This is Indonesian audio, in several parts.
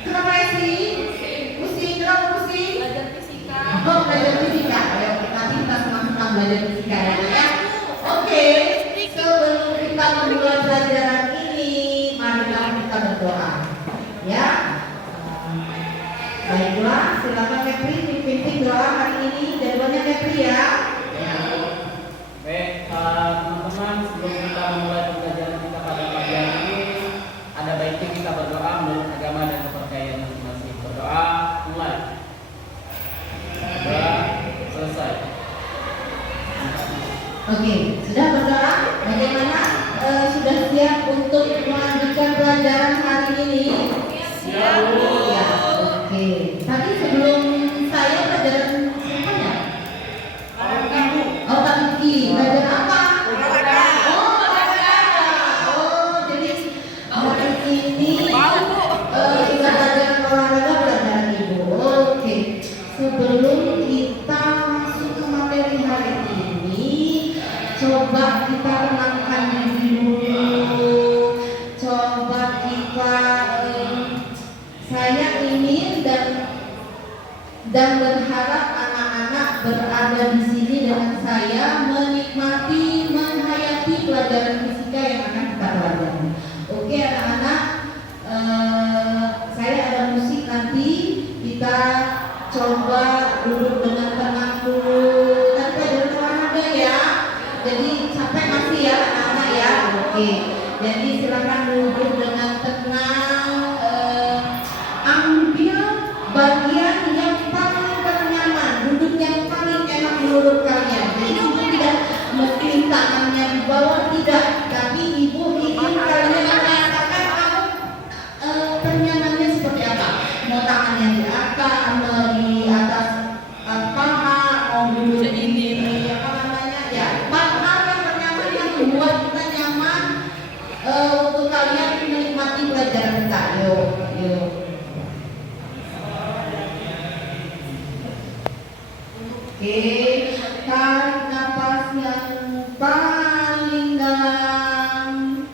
Kenapa sih? Pusing, kenapa pusing? Belajar fisika. Oh, belajar fisika. Ayo, nanti kita sama-sama belajar fisika ya. Oke, sebelum kita memulai pelajaran ini, marilah kita berdoa. Ya. Baiklah, silakan Kepri dipimpin doa hari ini. Jadwalnya Kepri ya. Baik, teman-teman, sebelum kita memulai pembelajaran kita pada pagi hari ini, ada baiknya kita berdoa menurut agama dan kepercayaan masing-masing. Berdoa, mulai. Berdoa, selesai. Oke, sudah berdoa? Bagaimana? Sudah siap untuk melanjutkan pelajaran hari ini? Siap, Bu. Ya, oke. Tadi sebelum saya pelajaran siapa ya? Oh, Kak Vicky. Belajar apa? Olahraga. Oh, olahraga. Oh, jadi hari ini kita belajar olahraga pelajaran Ibu. Oke. Sebelum kita masuk ke materi hari ini, coba kita tenangkan diri dulu. Coba kita saya ingin dan berharap anak-anak berada di sini dengan saya menikmati, menghayati pelajaran fisika yang akan kita pelajari. Oke anak-anak, saya ada musik nanti, kita coba duduk dengan tenang dulu. Tadi pelajaran olahraga ya, jadi capek masih ya anak-anak ya. Oke, jadi silakan duduk dengan tenang. Ambil bagian yang paling ternyaman, duduk yang paling enak menurut kalian. Jadi ibu tidak mesti tangannya di bawah, tidak, tapi ibu ingin kalian merasakan ternyamannya seperti apa. Mau tangannya di atas, di atas paha, mau duduk di apa namanya ya, hal yang ternyaman yang membuat kita nyaman untuk kalian menikmati pelajaran kita. Yuk. Oke, tarik nafas yang paling dalam,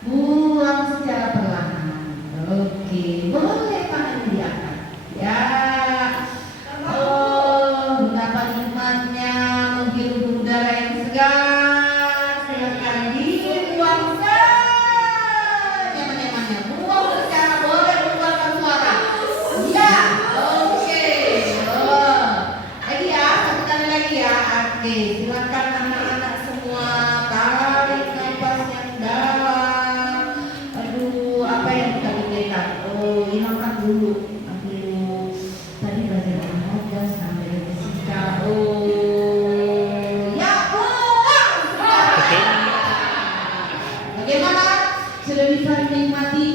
buang secara perlahan. Oke, boleh tangan diangkat. Ya, oh, betapa nikmatnya menghirup udara yang segar. Silakan dibuang senyaman-nyamannya. Buang secara, boleh mengeluarkan suara. Ya, oke. Lagi ya, satu kali lagi ya. Oke, silakan anak-anak semua tarik nafas yang dalam. Aduh, apa yang kita pikirkan? Oh, hilangkan dulu. Aduh, tadi belajar olahraga sampai fisika. Oh, ya buang. Bagaimana? Sudah bisa menikmati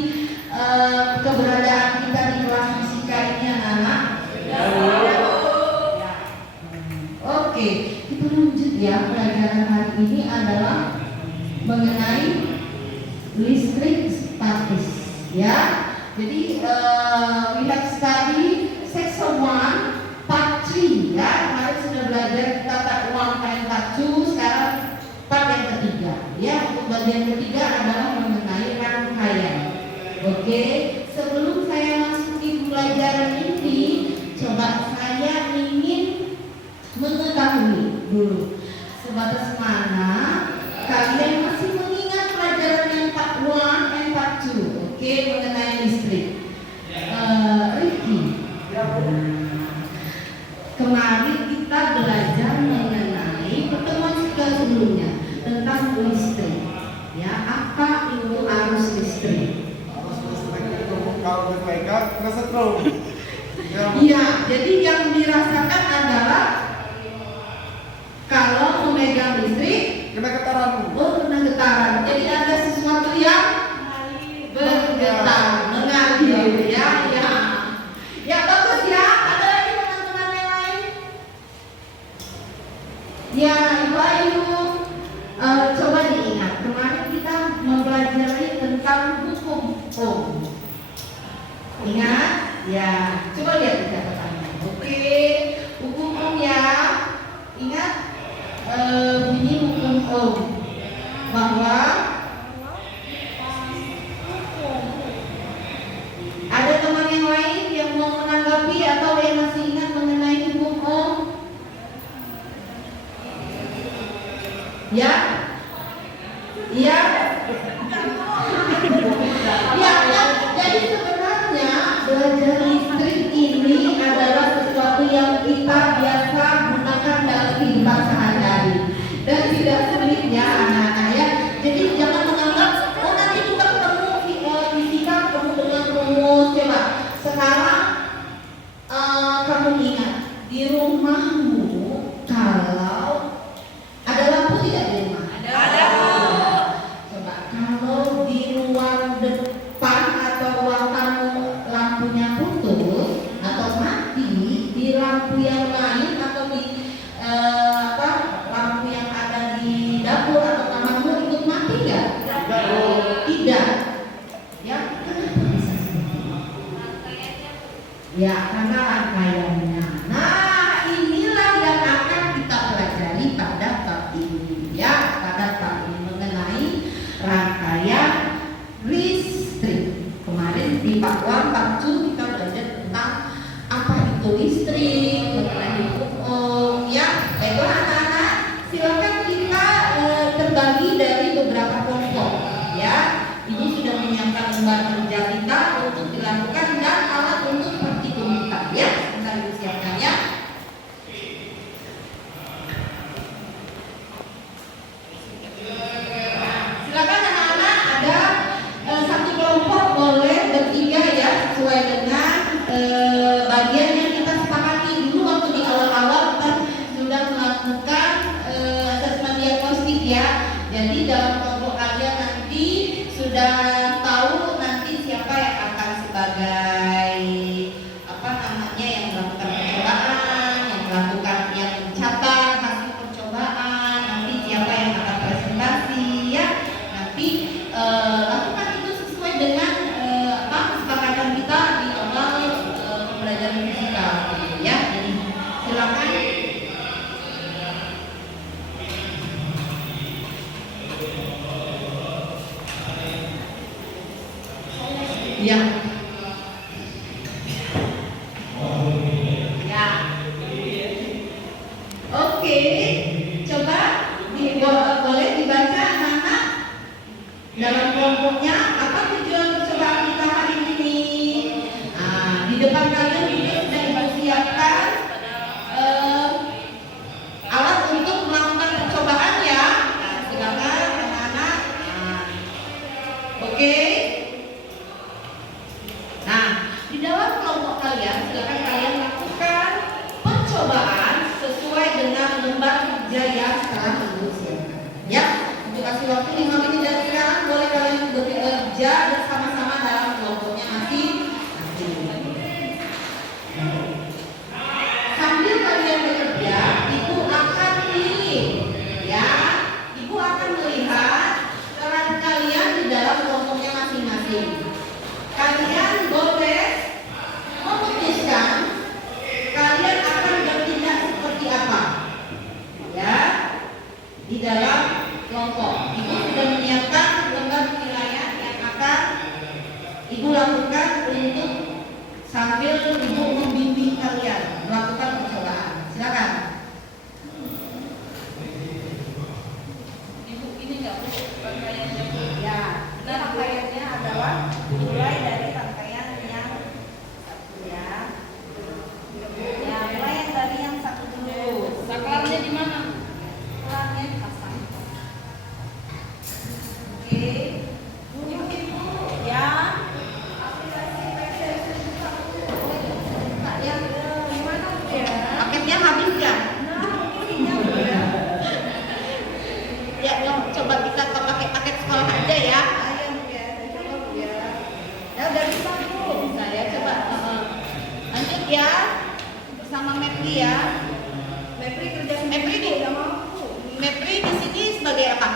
keberadaan kita di kelas fisika ini anak-anak? Oke, kita lanjut ya. Pelajaran hari ini adalah mengenai listrik statis ya. Jadi we have study section 1 part 3 ya. Kemarin sudah belajar kita part 1 and part 2, sekarang part yang ketiga ya. Untuk bagian ketiga adalah mengenai rangkaian. Oke, sebelum saya masuk di pelajaran ini, coba saya ingin mengetahui dulu sebatas mana kalian masih mengingat pelajaran yang part 1 and part 2. Oke, mengenai listrik. Ricky, kemarin kita belajar mengenai pertemuan sebelumnya tentang listrik. Ya, apa itu arus listrik? Arus listrik itu kalau dipegang kesetrum. Iya, jadi yang dirasakan adalah kalau memegang listrik Kena getaran. oh kena getaran. Jadi ada sesuatu yang bergetar, mengalir ya. Ya bagus ya. Ada lagi teman-teman yang lain? Ya, Ibu Ayu, coba diingat. Kemarin kita mempelajari tentang hukum Ohm. Ingat? Ya, coba lihat di catatannya. Oke, hukum Ohm ya. Ingat bunyi hukum Ohm bahwa ada teman yang sekarang kamu ingat di rumahmu kalau ada lampu tidak di rumah? Ada. Coba kalau di ruang depan atau ruang tamu lampunya putus atau mati, di lampu yang lain atau di lampu yang ada di dapur atau kamarmu ikut mati nggak? Tidak. Ya, kenapa bisa seperti itu? Ya, karena rangkaiannya. Nah, inilah yang akan kita pelajari pada bab ini, ya, pada bab ini mengenai rangkaian listrik. Kemarin di bab 1, bab 2 kita belajar tentang apa itu listrik, mengenai hukum, ya. Baiklah anak-anak, silakan kita terbagi dari beberapa kelompok, ya. Ibu sudah menyiapkan lembar kerja kita untuk dilakukan dan alat untuk perhitungan kita, ya. Sebentar ibu siapkan, ya. Silakan anak-anak, ada satu kelompok boleh bertiga, ya, sesuai dengan bagian yang kita sepakati dulu waktu di awal-awal kita sudah melakukan asesmen diagnostik, ya. Jadi dalam kelompok kalian nanti sudah tahu nanti siapa yang akan sebagai yang melakukan percobaan, yang melakukan yang mencatat hasil percobaan, nanti siapa yang akan presentasi, ya. Nanti lakukan itu sesuai dengan kesepakatan kita di awal pembelajaran fisika, ya. Jadi silakan. Ya. Ya. Oke. Coba boleh dibaca anak-anak dalam kelompoknya apa tujuan percobaan kita hari ini. Nah, di depan kalian juga sudah dipersiapkan alat untuk melakukan percobaan, ya. Nah, silakan anak-anak. Oke. Nah, di dalam kelompok kalian silakan kalian lakukan percobaan sesuai dengan lembar kerja yang telah ibu siapkan, ya. Untuk kasih waktu 5 menit dari sekarang, boleh kalian bekerja bersama-sama dalam kelompoknya masing-masing. Sambil kalian bekerja, ibu akan pilih, ya. Ibu akan melihat peran kalian di dalam kelompoknya masing-masing. Kalian boleh memutuskan kalian akan bertindak seperti apa, ya, di dalam kelompok. Ibu sudah menyiapkan lembar penilaian yang akan ibu lakukan untuk sambil ibu membimbing kalian melakukan percobaan. Silakan. Ibu ini nggak boleh rangkaiannya. Ya. Nah, rangkaiannya adalah mulai dari rangkaian yang satu, ya. Ya, mulai yang dari yang satu dulu. Saklarnya di mana? Saklarnya dipasang. Oke. Ibu-ibu, ya. Aplikasi yang gimana, Bu, ya? Paketnya habis ya? Nah, mungkin ini, Bu, ya. Ya, coba kita pakai paket sekolah aja, ya. Ayo, Bu, ya. Coba, Bu, ya. Ya, udah bisa, Bu. Bisa ya, coba. Lanjut ya, bersama Mepri, ya. Mepri kerja Mepri sendiri, di- nggak mampu. Mepri di sini sebagai apa?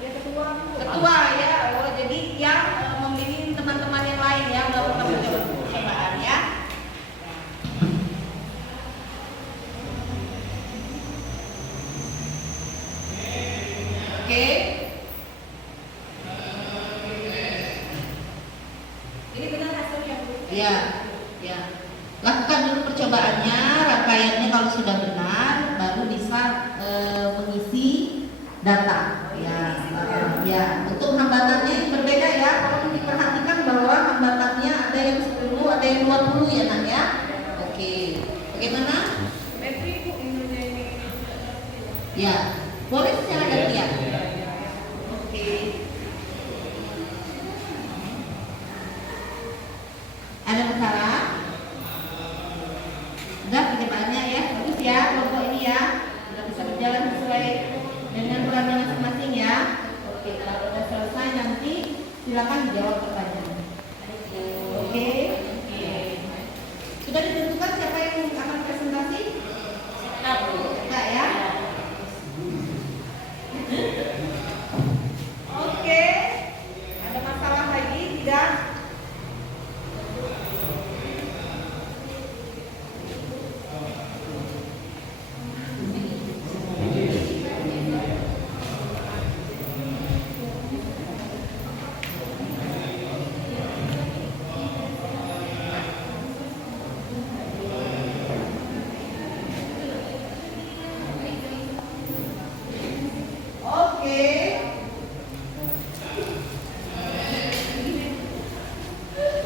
Dia ketua, Bu. Ketua, ya. Oh, jadi yang membimbing teman-teman yang lain, ya, melakukan percobaan, ya. Oke. Ini benar hasilnya, Bu. Ya, ya. Lakukan dulu percobaannya, rangkaiannya kalau sudah benar, baru bisa mengisi data. Ya, ya. Untuk hambatannya ini berbeda, ya. Kalau diperhatikan bahwa hambatannya ada yang 10, ada yang 20, ya, Nak, ya. Oke. Bagaimana? Mepri, Bu, ini. Ya. Boleh secara gantian. Oke. Ada masalah? silakan dijawab pertanyaan. Oke. Sudah ditentukan siapa yang akan presentasi? Enggak ya? Oke. Ada masalah lagi tidak? Oke.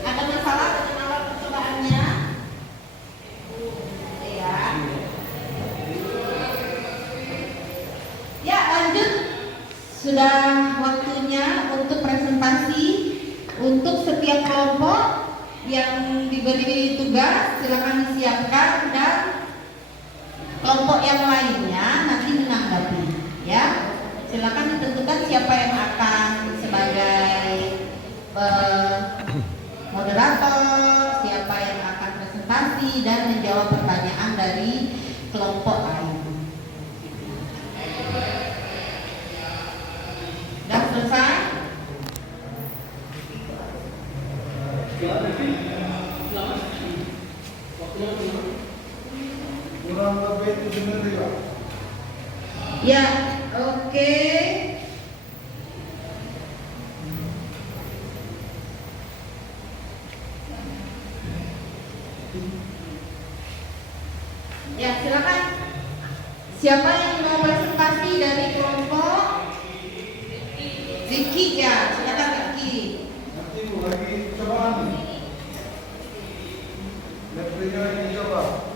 Ada masalah dengan alat percobaannya? Ya. Ya, lanjut. Sudah waktunya untuk presentasi untuk setiap kelompok yang diberi tugas. Silakan disiapkan dan kelompok yang lainnya nanti menanggapi. Ya. Silakan ditentukan siapa yang akan sebagai moderator, siapa yang akan presentasi dan menjawab pertanyaan dari kelompok lain. Sudah selesai? Kurang lebih itu benar ya. Ya, oke. Ya, silakan. Siapa yang mau presentasi dari kelompok? Ricky ya, silakan Ricky. Nanti Bu lagi cobaan. Levelnya ini coba.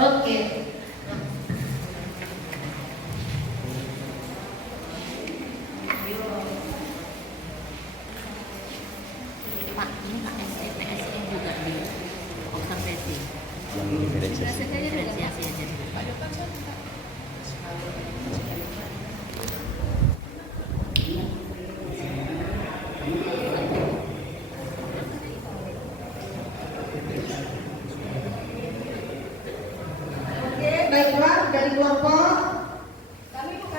Oke. Pak, ini Pak PSI juga di observasi. Yang diferensiasi. Diferensiasi aja. Oke, baiklah dari kelompok.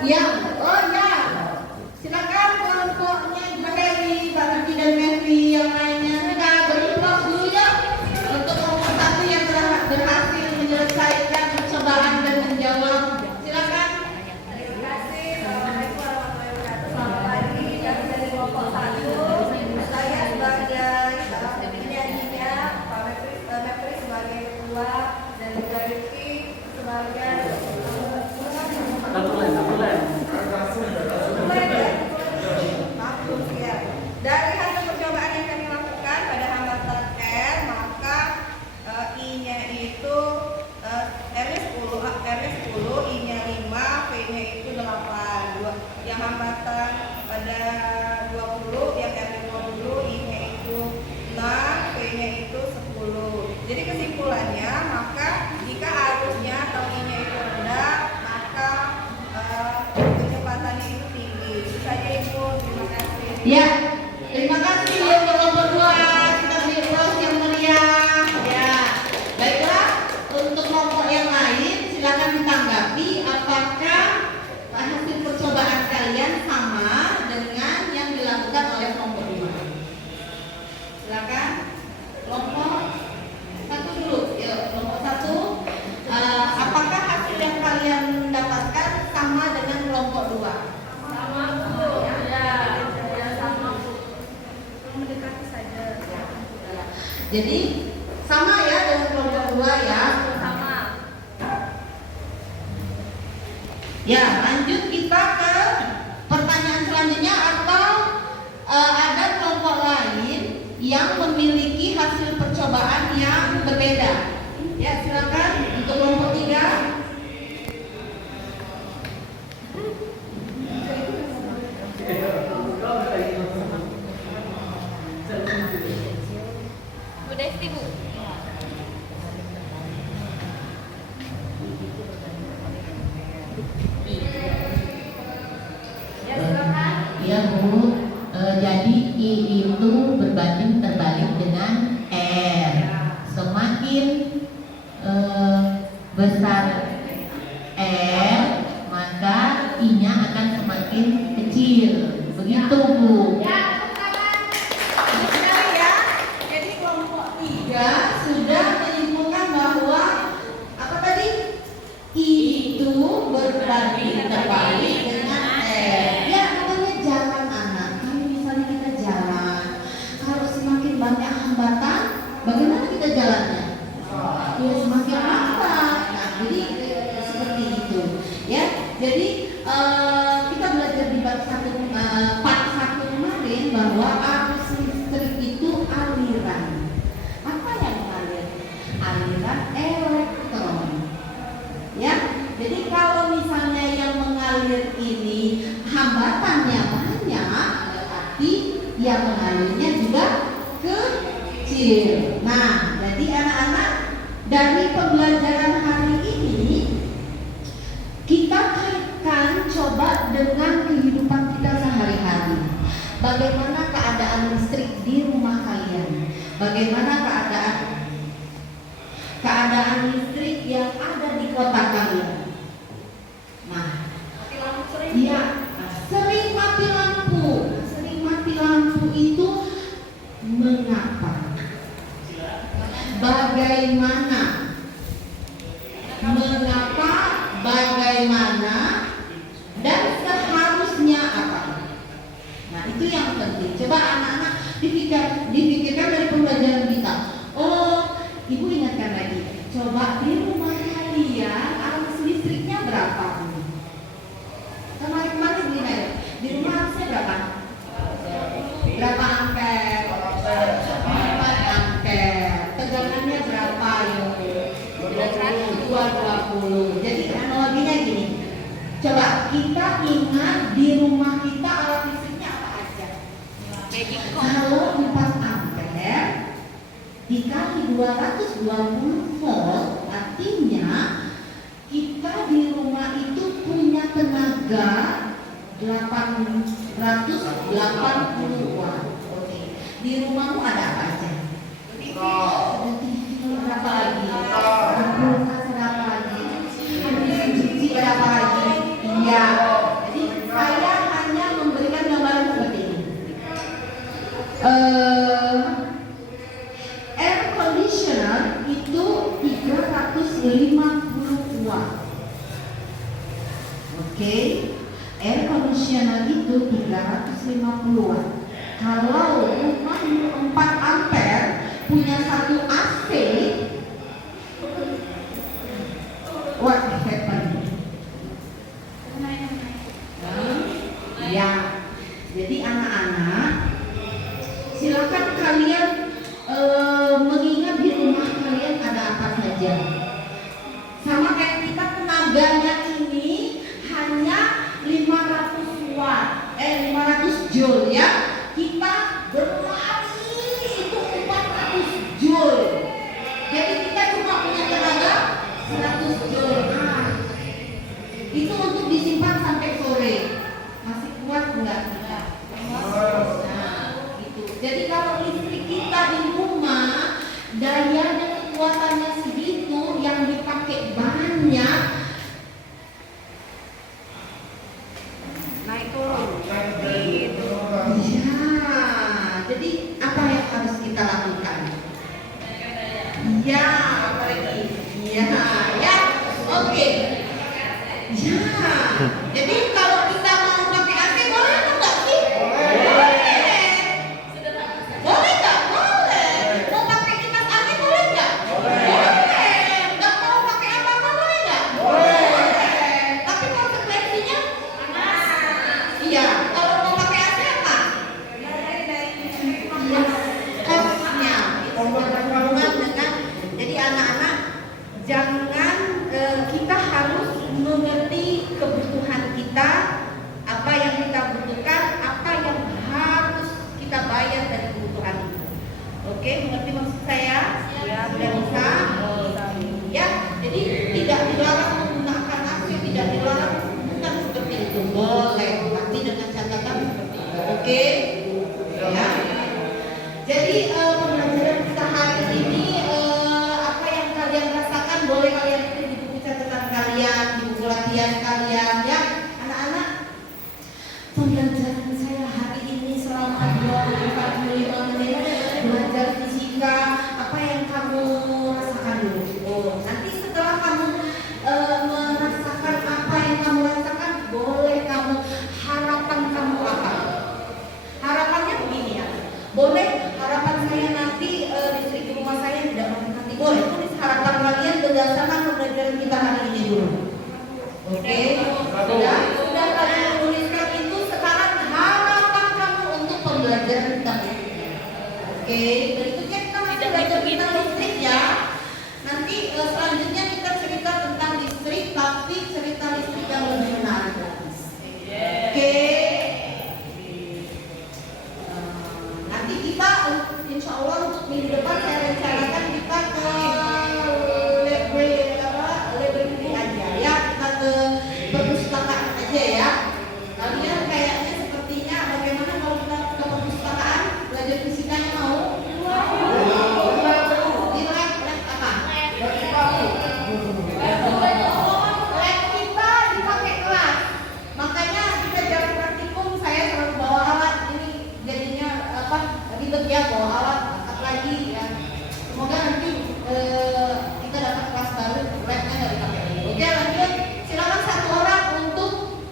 Ya, oh ya. Silakan kelompoknya Mary, Pak Riki dan Mary yang lainnya sudah berkelompok dulu ya untuk kelompok satu yang berhasil menyelesaikan percobaan dan menjawab. Silakan. Terima kasih. Assalamualaikum warahmatullahi wabarakatuh. Selamat pagi. Dari kelompok 1, saya sebagai penyanyinya, Pak Mepri sebagai ketua, dan juga Rifki sebagai dari hasil percobaan yang kami lakukan pada hambatan R, maka I-nya itu R-nya 10, I-nya 5, P-nya itu 8. Yang hambatan pada 20, yang R-nya 20, I-nya itu 6, P-nya itu 10. Jadi kesimpulannya, maka jika arusnya atau I-nya itu rendah, maka kecepatannya itu tinggi. Itu saja Ibu, terima kasih. Ya, terima kasih untuk kelompok 2. Kita beri aplaus yang meriah. Ya, baiklah untuk kelompok yang lain silakan ditanggapi apakah hasil percobaan kalian sama dengan yang dilakukan oleh kelompok 2. Silakan kelompok 1 dulu. Yuk, kelompok 1. Apakah hasil yang kalian dapatkan sama dengan kelompok 2? Sama Bu, ya sama Bu. Mendekati saja. Jadi sama ya dengan kelompok 2 ya. Sama. Ya, lanjut kita ke pertanyaan selanjutnya atau ada kelompok lain yang memiliki hasil percobaan yang berbeda. Ya, silakan untuk kelompok 3. Bu Desti, Bu. Bu. Jadi I itu berbanding terbalik dengan R. Semakin besar R, maka I-nya akan semakin kecil. Begitu Bu. Benar ya. Jadi kelompok 3 Sudah menyimpulkan bahwa apa tadi? I itu berbanding terbalik dengan R. Ya namanya jalan anak. Kalau misalnya kita jalan, kalau semakin banyak hambatan, bagaimana kita jalannya? Ya semakin lambat. Nah, jadi seperti itu. Ya, jadi kita belajar di part 1 kemarin bahwa arus listrik itu aliran. Apa yang mengalir? Aliran elektron. Ya, jadi kalau misalnya yang mengalir ini hambatannya banyak, berarti yang mengalirnya juga kecil. Nah, jadi anak-anak, dari pembelajaran hari ini kita kaitkan coba dengan kehidupan kita sehari-hari. Bagaimana keadaan listrik di rumah kalian? Bagaimana keadaan listrik yang ada di kota kalian? Nah, mati lampu sering. iya, sering mati lampu. Sering mati lampu itu mengapa? Bagaimana? Mengapa? Bagaimana? Dan seharusnya apa? Nah, itu yang penting. Coba anak-anak dipikirkan dari pembelajaran kita. Oh, Ibu ingatkan lagi. Coba di rumah kalian arus listriknya berapa? Kemarin gini, di rumah arusnya berapa? Berapa ampere? 4 ampere. Tegangannya berapa? 220. Jadi analoginya gini. Coba kita ingat di rumah kita alat listriknya apa aja? Kalau 4 ampere dikali 220 volt, artinya kita di rumah itu punya tenaga 880 watt. Oke. Di rumahmu ada apa aja? Ada TV berapa lagi? Ada kulkas berapa lagi? Ada mesin cuci berapa lagi? Iya. Jadi saya hanya memberikan gambaran seperti ini. Air conditioner itu 350 watt. Oke. Air conditioner itu 350 watt. Kalau rumahmu 4 ampere punya satu AC, what happen? Ya, jadi anak-anak, silakan kalian mengingat di rumah kalian ada apa saja. Sama kayak kita tenaganya ini hanya 500 watt, 500 joule ya. Kita berlari itu 400 joule. Jadi kita cuma punya tenaga 100 joule. Nah, itu untuk disimpan sampai sore. Masih kuat enggak kita? Nah, gitu. Jadi kalau listrik kita di rumah daya dan kekuatannya segitu, yang dipakai banyak, Naik turun. Gitu. ya. Jadi apa yang harus kita lakukan? Ya, apa lagi? Ya, ya, oke. Ya, jadi kalau kita mau pakai AC boleh atau enggak sih? Boleh. Boleh nggak? Boleh. Mau pakai kipas angin boleh nggak? Boleh. Nggak mau pakai apa-apa boleh nggak? Boleh. Tapi konsekuensinya? Iya. Kalau mau pakai AC apa? Iya. Kosnya. Itu berhubungan dengan. Jadi anak-anak jangan kita harus mengerti kebutuhan kita, apa yang kita butuhkan, apa yang harus kita bayar dari kebutuhan itu. Oke, mengerti maksud saya? Ya, sudah bisa. Ya, jadi tidak dilarang menggunakan AC, tidak dilarang bukan seperti itu. Boleh, tapi dengan catatan seperti itu. pembelajaran saya hari ini selama 45 menit belajar fisika, apa yang kamu rasakan dulu? Oh, nanti setelah kamu merasakan apa yang kamu rasakan, boleh kamu harapan kamu apa? Harapannya begini ya, boleh harapan saya nanti listrik di rumah saya tidak mati. Boleh tulis harapan kalian berdasarkan pembelajaran kita hari ini dulu. Oke, sudah kalian tuliskan itu. Sekarang harapan kamu untuk pembelajaran kita. Oke, berikutnya kita masih belajar tentang listrik ya. Nanti selanjutnya kita cerita tentang listrik, tapi cerita listrik yang lebih menarik lagi. Oke. Nanti kita insya Allah untuk minggu depan saya rencanakan kita ke library aja ya, kita ke perpustakaan aja ya. Kalian kayaknya sepertinya bagaimana kalau kita ke perpustakaan belajar fisikanya mau? Di lab apa? Lab kita dipakai kelas. Makanya kita jarang praktikum, saya selalu bawa alat ini jadinya apa? Ribet ya bawa alat lagi ya. Semoga nanti kita dapat kelas baru, labnya nggak dipakai lagi. Oke, lanjut. Silakan satu orang untuk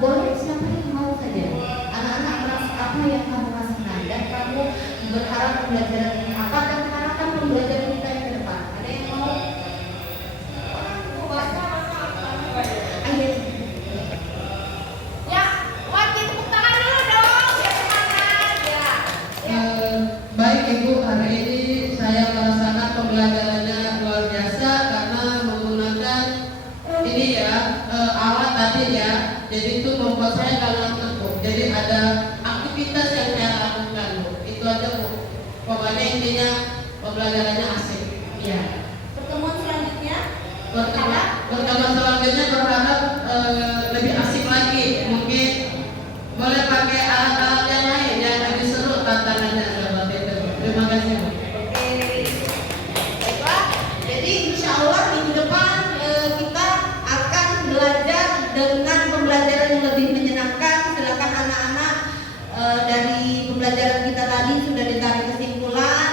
boleh siapa yang mau saja. Anak-anak merasa apa yang kamu rasakan dan kamu berharap pembelajaran ini apa dan harapan pembelajaran kita yang ke depan. Ada yang mau? Ayo. Ya, wajib tepuk tangan dulu dong, biar semangat ya. Baik Ibu, hari ini saya merasakan pembelajarannya luar biasa karena menggunakan ini ya alat tadi ya. Jadi itu membuat saya nggak ngantuk Bu. Jadi ada aktivitas yang saya lakukan Bu. Itu aja Bu. Pokoknya intinya pembelajarannya asik. Ya. Pertemuan selanjutnya Pertemuan selanjutnya berharap lebih asik lagi. Mungkin boleh pakai alat-alat yang lain yang lebih seru tantangannya seperti itu. Terima kasih Bu. Oke. Baiklah. Jadi insya Allah minggu depan kita akan belajar dengan pembelajaran yang lebih menyenangkan. Silakan anak-anak dari pembelajaran kita tadi sudah ditarik kesimpulan,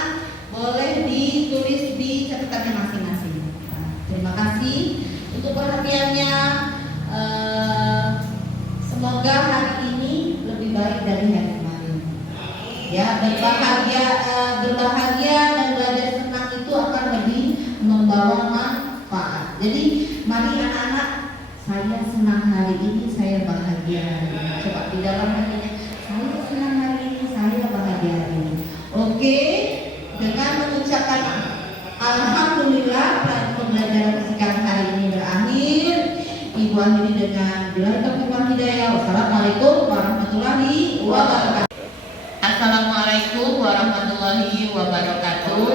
boleh ditulis di catatannya masing-masing. Nah, terima kasih untuk perhatiannya. Semoga hari ini lebih baik dari hari kemarin. Ya, berbahagia dan belajar senang itu akan lebih membawa manfaat. Jadi mari anak-anak, saya senang hari ini, saya bahagia hari ini. Coba di dalam hatinya, saya senang hari ini, saya bahagia hari ini. Oke, dengan mengucapkan alhamdulillah pembelajaran sekarang hari ini berakhir. Ibu akhiri dengan billahi taufiq wal hidayah. Wassalamualaikum warahmatullahi wabarakatuh. Assalamualaikum warahmatullahi wabarakatuh.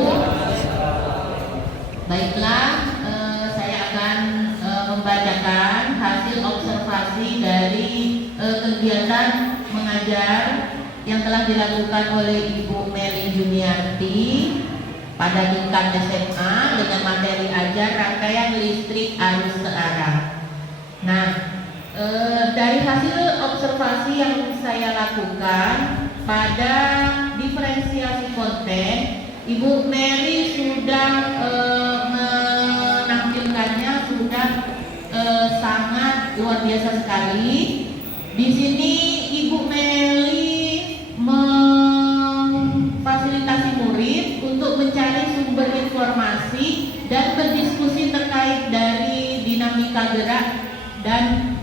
Baiklah, saya akan membacakan hasil observasi dari kegiatan mengajar yang telah dilakukan oleh Ibu Meli Juniarti pada tingkat SMA dengan materi ajar rangkaian listrik arus searah. Nah, dari hasil observasi yang saya lakukan pada diferensiasi konten, Ibu Meli sudah menampilkannya sudah sangat luar biasa sekali. Di sini Ibu Meli memfasilitasi murid untuk mencari sumber informasi dan berdiskusi terkait dari dinamika gerak dan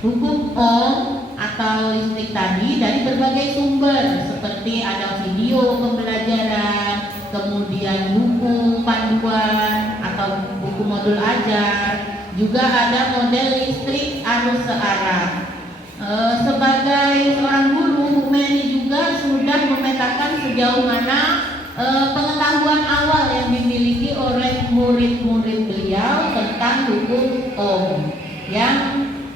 hukum Ohm atau listrik tadi dari berbagai sumber seperti ada video pembelajaran, kemudian buku panduan atau buku modul ajar, juga ada model listrik arus searah. Sebagai seorang guru, Bu Meli juga sudah memetakan sejauh mana pengetahuan awal yang dimiliki oleh murid-murid beliau tentang hukum Ohm yang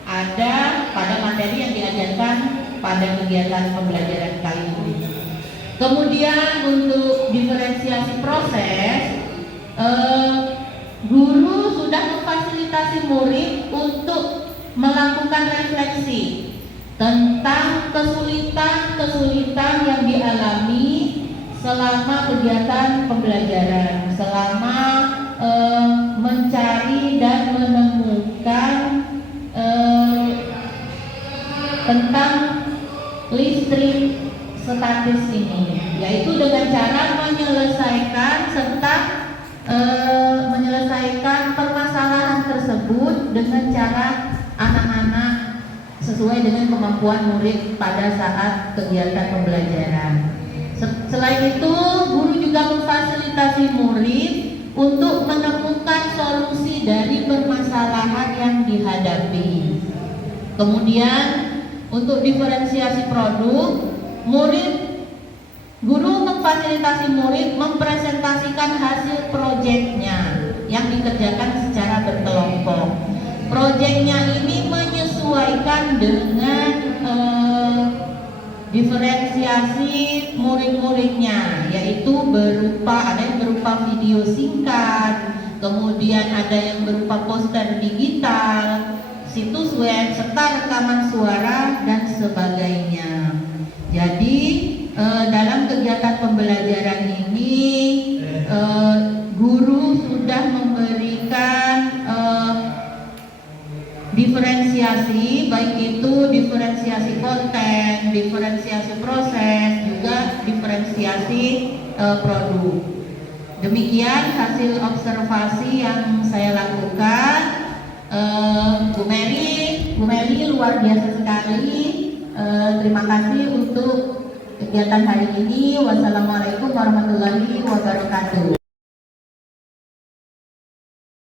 ada pada materi yang diajarkan pada kegiatan pembelajaran kali ini. Kemudian untuk diferensiasi proses, guru sudah memfasilitasi murid untuk melakukan refleksi tentang kesulitan-kesulitan yang dialami selama kegiatan pembelajaran, selama mencari dan menemukan tentang listrik statis ini, yaitu dengan cara menyelesaikan serta menyelesaikan permasalahan tersebut dengan cara anak-anak sesuai dengan kemampuan murid pada saat kegiatan pembelajaran. Selain itu, guru juga memfasilitasi murid untuk menemukan solusi dari permasalahan yang dihadapi. Kemudian untuk diferensiasi produk, guru memfasilitasi murid mempresentasikan hasil proyeknya yang dikerjakan secara berkelompok. Proyeknya ini menyesuaikan dengan diferensiasi murid-muridnya, yaitu ada yang berupa video singkat, kemudian ada yang berupa poster digital, situs web, serta rekaman suara dan sebagainya. Jadi dalam kegiatan pembelajaran ini guru sudah memberikan diferensiasi, baik itu diferensiasi konten, diferensiasi proses, juga diferensiasi produk. Demikian hasil observasi yang saya lakukan. Bu Mary luar biasa sekali. Terima kasih untuk kegiatan hari ini. Wassalamualaikum warahmatullahi wabarakatuh.